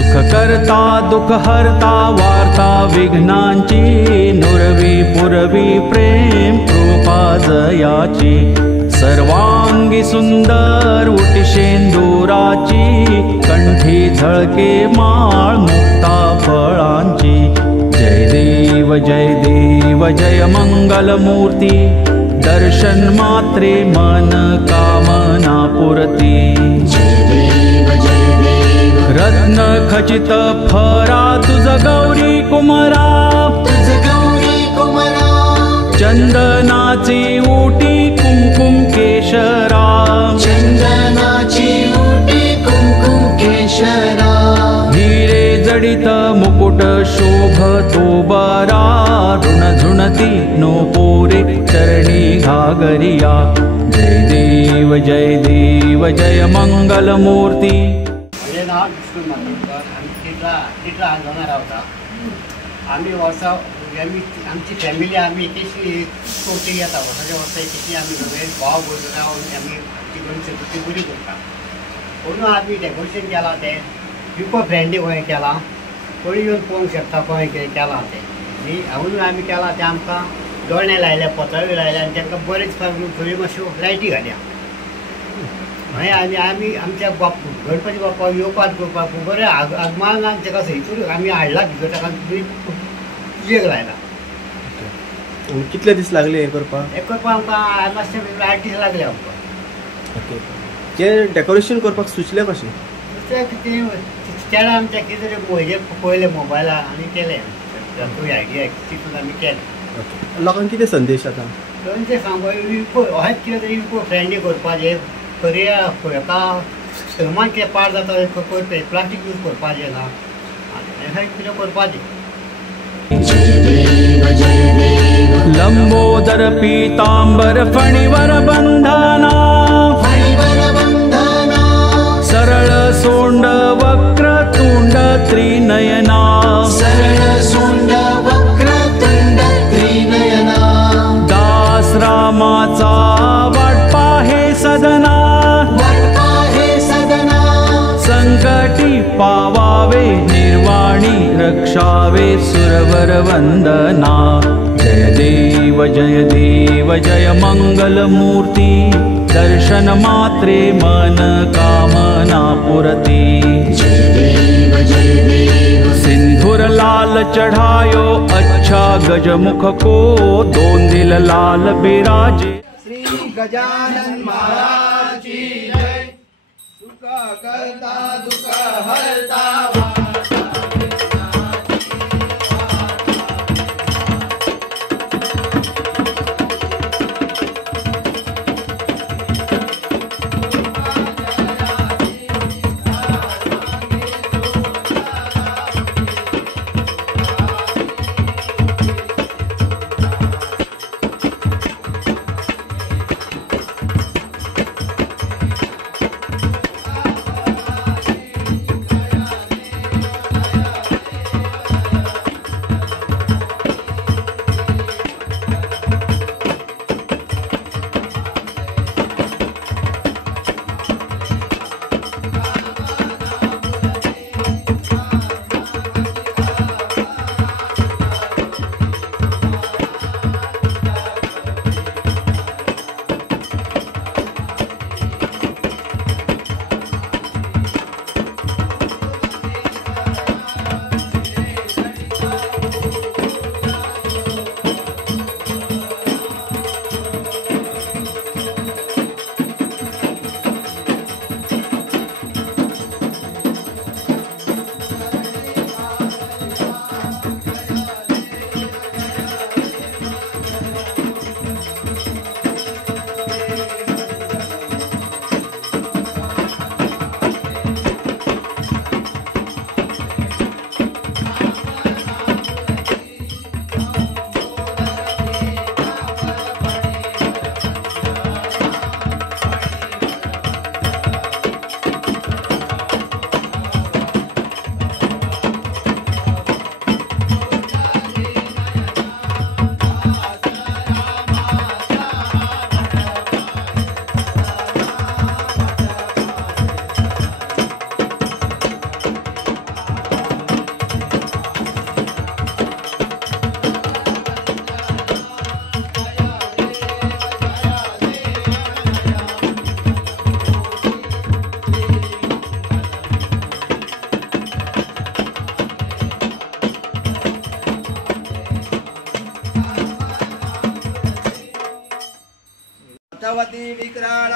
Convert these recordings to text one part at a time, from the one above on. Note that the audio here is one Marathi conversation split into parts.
सुख करता दुःख हरता वार्ता विघ्नांची नुरवी पुरवी प्रेम कृपा जयाची सर्वांगी सुंदर उटी शेंदुराची कंठी झळके माळ मुक्ता फळांची जय देव जय मंगलमूर्ती दर्शन मात्रे मन कामना पुरती रत्न खचित फरा तुझ गौरी कुमरा चंदनाची उटी कुंकुम केशरा हिरे जडित मुकुट शोभतो बरा ऋण झुणती नो पोरे चरणी घागरिया जय देव जय मंगलमूर्ती. नाव विष्णू मांडकर तिथला जाणार होता. आम्ही वर्षा आमची फॅमिली आम्ही एकेशी कोटी येता वर्षाच्या वर्षा एकेशी आम्ही सगळे भाव बोलतो आम्ही ती गणेश चतुर्थी बरी करता. म्हणून आम्ही डेकोरेशन केला ते इको फ्रेंडली खंय केला कोणी येऊन पळोवंक शकता खंय केला ते म्हणून आम्ही केला ते आमकां दोणे लायले पत्रावळी लायले आनी तांकां बरेच थोडी मातश्यो लायटी घाल्या. आम्ही आमच्या गणपती बाप्पा येवपाक करपाक बरें आगमनाक ताका थंयसून आमी हाडला भितर ताका पुजेक लायला. कितले दीस लागले हें करपाक आमकां मातशें 8 दीस लागले आमकां. तें डेकोरेशन करपाक सुचलें कशें? तेन्ना आमच्या कितें तरी हेजेर पळयलें मोबायलार आनी केलें आयडिया तितून आमी केलें. लोकांक कितें संदेश आतां? तें सांगो अशेंच कितें तरी इको फ्रेंडली करपाचें खऱ्या हेका समान कितें पाड जाता करपी प्लास्टीक यूज करपाचें ना हें कितें करपाचें. लंबोदर पीतांबर फणीवर बंधना सरळ सोंड वक्र तुंड त्रिनयना दास रामाचा वाटपा हे सदना संकटी पावावे निर्वाणी रक्षावे सुरवर वंदना जय देव जय मंगलमूर्ती दर्शन मात्रे मन कामना पुरती सिंधुर लाल चढ़ायो अच्छा गजमुख को दोन दिल लाल बिराजे. श्री गजानन महाराज की जय. सुख करता दुख हरता भगवती विक्राळ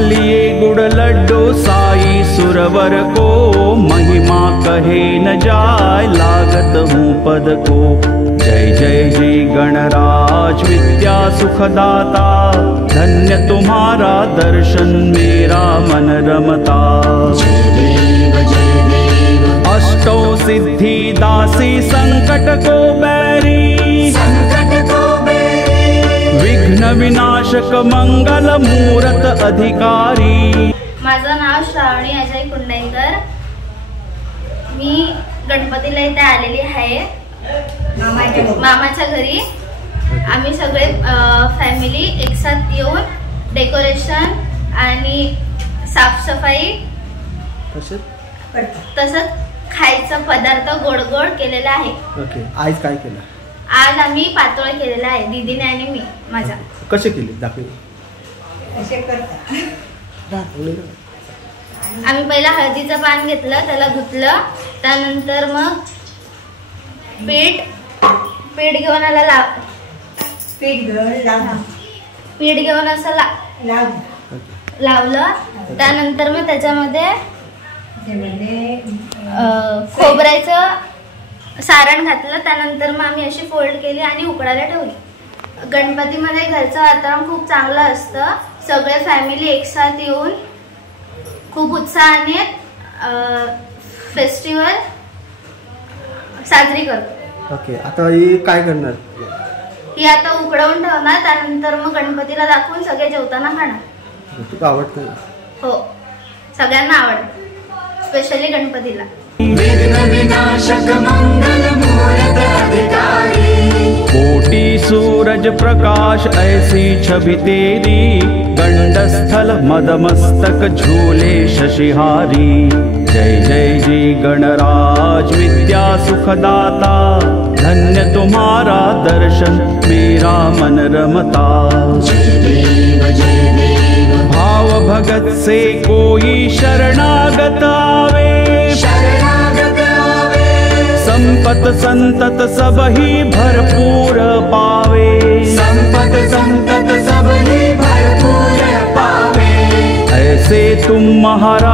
लिए गुड़ लड्डू साई सुरवर को, महिमा कहे न जाय लागत हूँ पद को। जय जय जय गणराज विद्या सुखदाता, धन्य तुम्हारा दर्शन मेरा मन रमता। अष्टौ सिद्धि दासी संकट को बैरी, विघ्न विनाशक मंगल मूरत अधिकारी। माझं नाव श्रावणी अजय कुंडेकर। मी गणपतीला इथे आलेली आहे मामाच्या घरी। आम्ही सगळे फॅमिली एकसाथ येऊन डेकोरेशन आणि साफसफाई तसंच खायचा पदार्थ गोड गोड केलेला आहे। ओके, आज काय केलं? आज आम्ही पातोळा केलेला आहे, दीदीने आणि मी माझ्या। कसे केले दाखव? आम्ही पहिला हळदीचं पान घेतलं, त्याला धुतलं, त्यानंतर मग पीठ घेऊन आला पीठ घेऊन असं लावलं। त्यानंतर मग त्याच्यामध्ये खोबऱ्याचं सारण घातलं। त्यानंतर मग आम्ही अशी फोल्ड केली आणि उकडायला ठेवली। गणपतीमध्ये घरचं वातावरण खूप चांगलं असतं सगळे फॅमिली एकसाथ येऊन खूप उत्साहाने फेस्टिवल साजरी करतो. ओके, आता ही काय करणार? ही आता उकडवून ठेवणार, त्यानंतर मग गणपतीला दाखवून सगळे जेवताना खाणार. तुला आवडतं? हो, सगळ्यांना आवडतं, स्पेशली गणपतीला. कोटि सूरज प्रकाश ऐसी छवि तेरी, गंडस्थल मदमस्तक झूले शशिहारी. जय जय जी गणराज विद्या सुखदाता, धन्य तुम्हारा दर्शन मेरा मन रमता. भाव भगत से कोई शरणागत आवे, संपत संतत सब ही भरपूर पावे. संपत संतत सब ही भरपूर पावे. ऐसे तुम महाराज